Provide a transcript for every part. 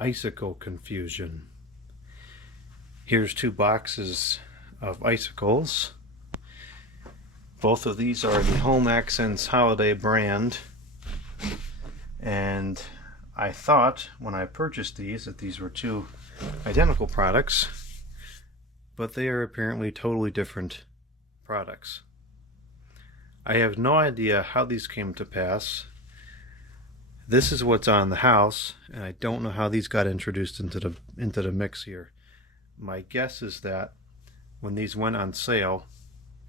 icicle confusion. Here's two boxes of icicles. Both of these are the Home Accents Holiday brand, and I thought when I purchased these that these were two identical products, but they are apparently totally different products. I have no idea how these came to pass. This is what's on the house, and I don't know how these got introduced into the mix here. My guess is that when these went on sale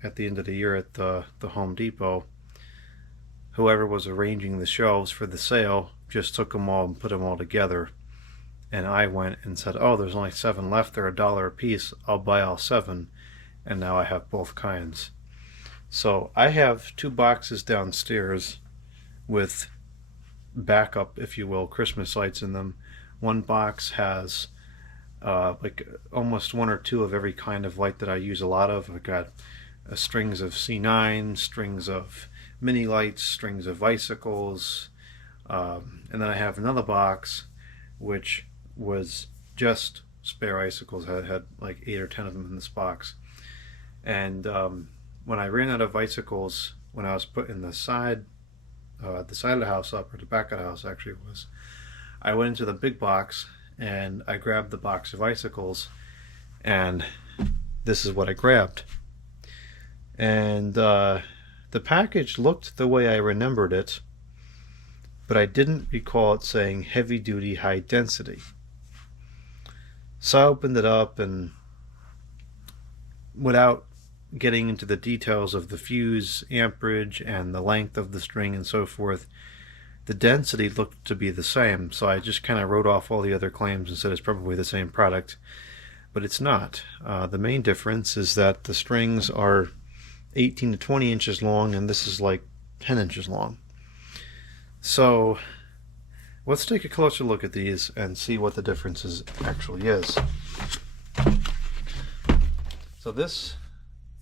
at the end of the year at the Home Depot, whoever was arranging the shelves for the sale just took them all and put them all together, and I went and said, oh, there's only 7 left, they're $1 a piece, I'll buy all 7, and now I have both kinds. So I have 2 boxes downstairs with backup, if you will, Christmas lights in them. One box has like almost 1 or 2 of every kind of light that I use a lot of. I've got strings of C9, strings of mini lights, strings of icicles, and then I have another box which was just spare icicles. I had like 8 or 10 of them in this box, and when I ran out of icicles, when I was putting the side of the house up, or the back of the house actually it was, I went into the big box and I grabbed the box of icicles, and this is what I grabbed. And the package looked the way I remembered it, but I didn't recall it saying heavy duty high density. So I opened it up, and without getting into the details of the fuse amperage and the length of the string and so forth, the density looked to be the same. So I just kind of wrote off all the other claims and said it's probably the same product, but it's not. The main difference is that the strings are 18 to 20 inches long, and this is like 10 inches long. So let's take a closer look at these and see what the difference actually is. So this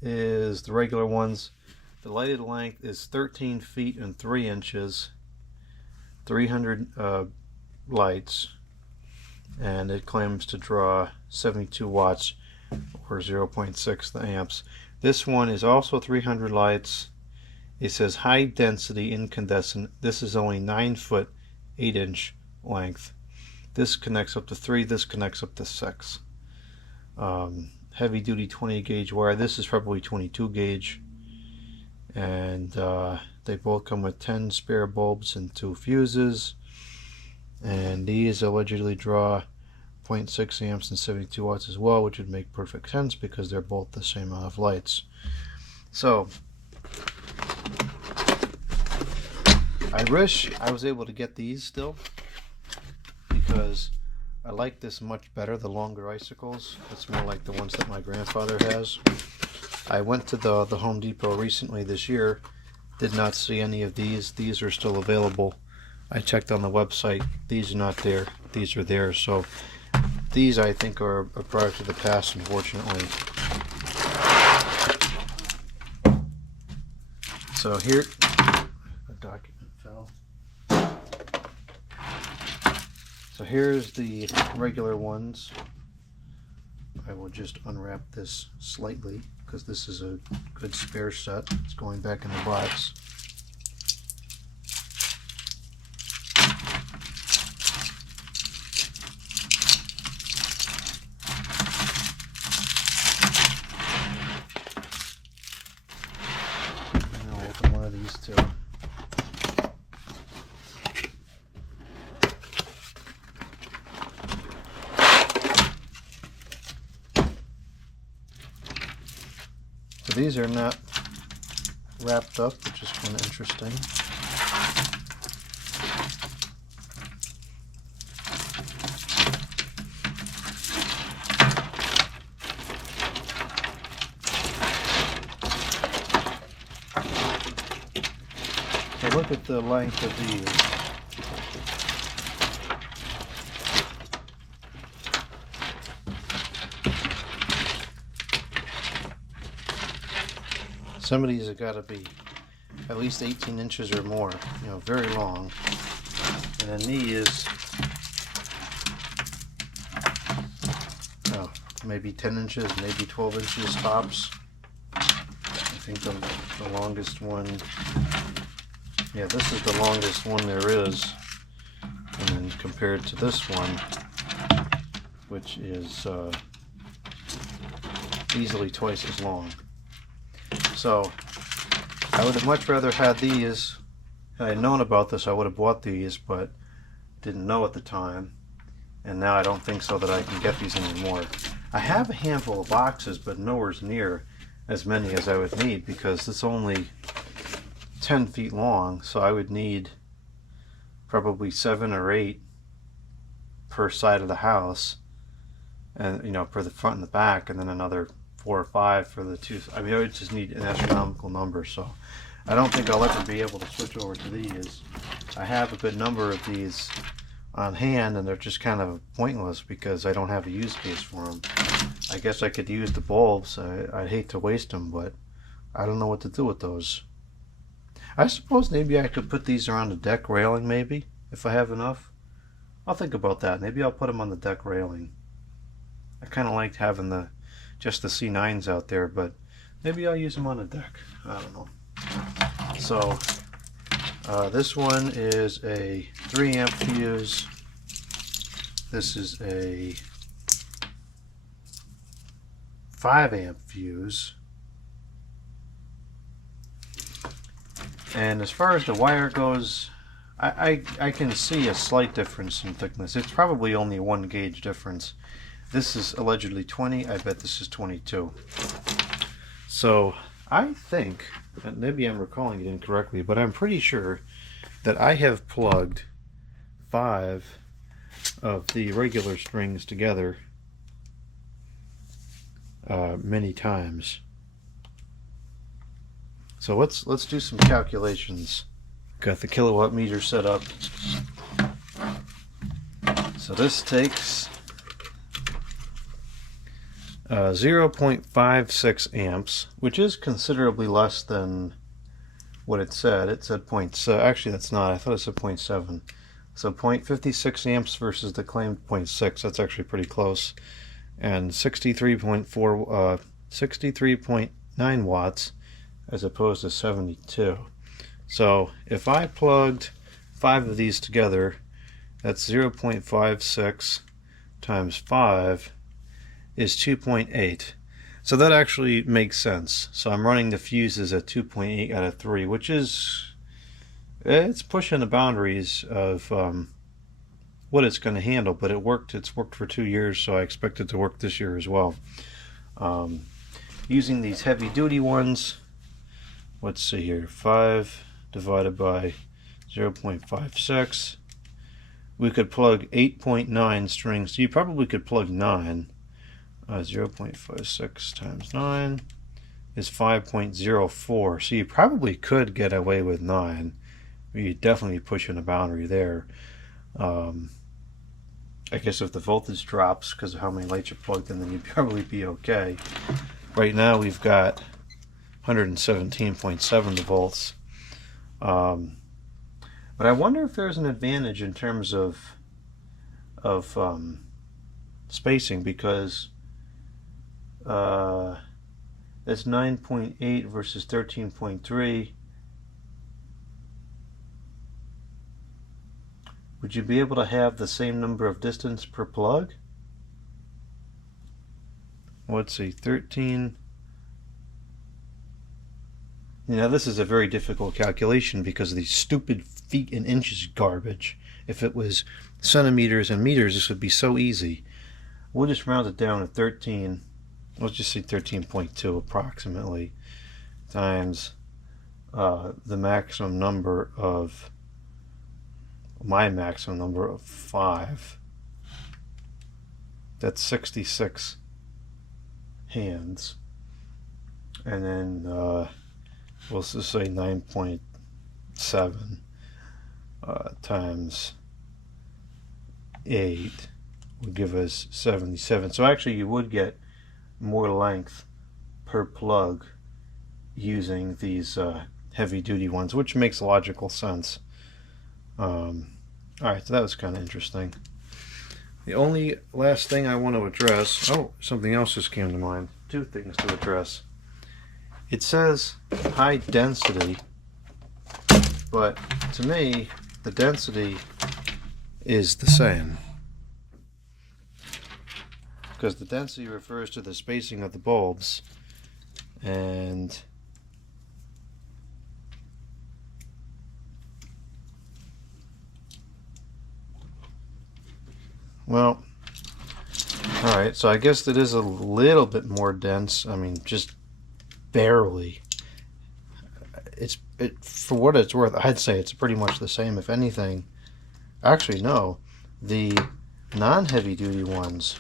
is the regular ones. The lighted length is 13 feet and 3 inches, 300 lights, and it claims to draw 72 watts or 0.6 amps. This one is also 300 lights. It says high density incandescent. This is only 9 foot 8 inch length. This connects up to 3. This connects up to 6. Heavy duty 20 gauge wire. This is probably 22 gauge. And they both come with 10 spare bulbs and 2 fuses. And these allegedly draw 0.6 amps and 72 watts as well, which would make perfect sense because they're both the same amount of lights. So I wish I was able to get these still, because I like this much better, the longer icicles. It's more like the ones that my grandfather has. I went to the Home Depot recently this year, did not see any of these. These are still available. I checked on the website. These are not there. These are there. So these, I think, are a product of the past, unfortunately. So here, a document fell. So here's the regular ones. I will just unwrap this slightly because this is a good spare set. It's going back in the box. And I'll open one of these too. So these are not wrapped up, which is kind of interesting. So look at the length of these. Some of these have got to be at least 18 inches or more, you know, very long. And then these maybe 10 inches, maybe 12 inches tops. I think the longest one, yeah, this is the longest one there is. And then compared to this one, which is easily twice as long. So I would have much rather had these. Had I known about this, I would have bought these, but didn't know at the time. And now I don't think so that I can get these anymore. I have a handful of boxes, but nowhere near as many as I would need, because it's only 10 feet long, so I would need probably 7 or 8 per side of the house, and you know, for the front and the back, and then another 4 or 5 for the two. I mean, I would just need an astronomical number, so I don't think I'll ever be able to switch over to these. I have a good number of these on hand, and they're just kind of pointless because I don't have a use case for them. I guess I could use the bulbs. I'd hate to waste them, but I don't know what to do with those. I suppose maybe I could put these around the deck railing, maybe, if I have enough. I'll think about that. Maybe I'll put them on the deck railing. I kind of liked having just the C9s out there, but maybe I'll use them on the deck. I don't know. So this one is a 3 amp fuse. This is a 5 amp fuse. And as far as the wire goes, I can see a slight difference in thickness. It's probably only a 1 gauge difference. This is allegedly 20. I bet this is 22. So I think, and maybe I'm recalling it incorrectly, but I'm pretty sure that I have plugged 5 of the regular strings together many times. So let's do some calculations. Got the kilowatt meter set up. So this takes 0.56 amps, which is considerably less than what it said. It said actually that's not, I thought it said 0.7. So 0.56 amps versus the claimed 0.6. That's actually pretty close. And 63.9 watts as opposed to 72. So if I plugged 5 of these together, that's 0.56 times 5 is 2.8. So that actually makes sense. So I'm running the fuses at 2.8 out of 3, which is, it's pushing the boundaries of what it's going to handle, but it worked. It's worked for 2 years, so I expect it to work this year as well. Using these heavy duty ones, let's see here, 5 divided by 0.56, we could plug 8.9 strings. So you probably could plug 9. 0.56 times 9 is 5.04. So you probably could get away with 9. You'd definitely be pushing a boundary there. I guess if the voltage drops because of how many lights are plugged in, then you'd probably be okay. Right now we've got 117.7 volts. But I wonder if there's an advantage in terms of spacing, because that's 9.8 versus 13.3. Would you be able to have the same number of distance per plug? Let's see, 13. Now this is a very difficult calculation because of these stupid feet and inches garbage. If it was centimeters and meters, this would be so easy. We'll just round it down to 13. Let's just say 13.2 approximately, times the maximum number of, my maximum number of 5. That's 66 hands. And then we'll just say 9.7 times 8 will give us 77. So actually you would get more length per plug using these heavy duty ones, which makes logical sense. Alright, so that was kind of interesting. The only last thing I want to address, oh, something else just came to mind. Two things to address. It says high density, but to me, the density is the same. Because the density refers to the spacing of the bulbs, and well, alright, so I guess it is a little bit more dense. I mean, just barely. For what it's worth, I'd say it's pretty much the same, if anything. Actually, no. The non-heavy duty ones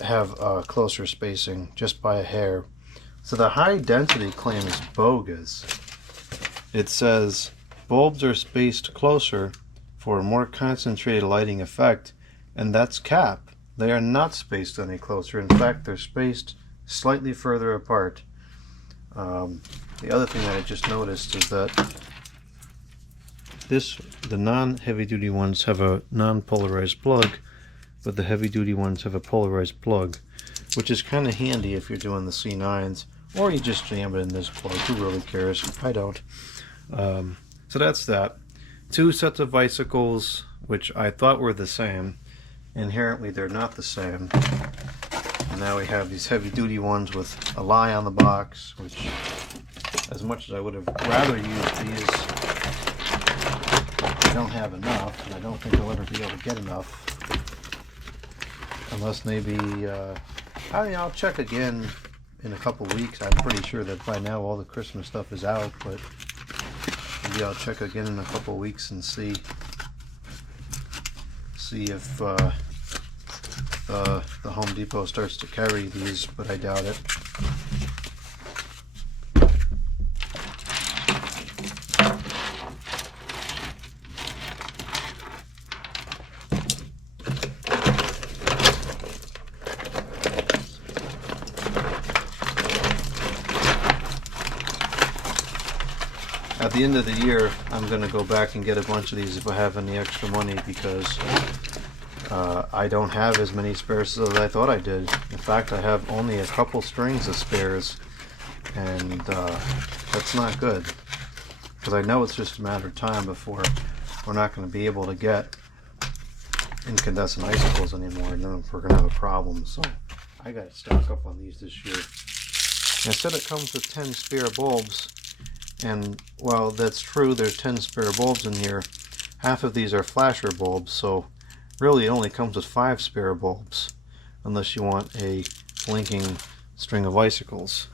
have closer spacing, just by a hair. So the high density claim is bogus. It says bulbs are spaced closer for a more concentrated lighting effect, and that's cap. They are not spaced any closer. In fact, they're spaced slightly further apart. The other thing that I just noticed is that the non-heavy duty ones have a non-polarized plug, but the heavy duty ones have a polarized plug, which is kind of handy if you're doing the C9s, or you just jam it in this plug. Who really cares? I don't. So that's that. Two sets of icicles, which I thought were the same. Inherently, they're not the same. And now we have these heavy duty ones with a lie on the box, which, as much as I would have rather used these, I don't have enough, and I don't think I'll ever be able to get enough. Unless maybe, I mean, I'll check again in a couple weeks. I'm pretty sure that by now all the Christmas stuff is out, but maybe I'll check again in a couple weeks and see if the Home Depot starts to carry these, but I doubt it. At the end of the year, I'm going to go back and get a bunch of these if I have any extra money, because I don't have as many spares as I thought I did. In fact, I have only a couple strings of spares, and that's not good, because I know it's just a matter of time before we're not going to be able to get incandescent icicles anymore, and then we're going to have a problem. So I got to stock up on these this year. And I said it comes with 10 spare bulbs. And while that's true, there's 10 spare bulbs in here, half of these are flasher bulbs, so really it only comes with 5 spare bulbs, unless you want a blinking string of icicles.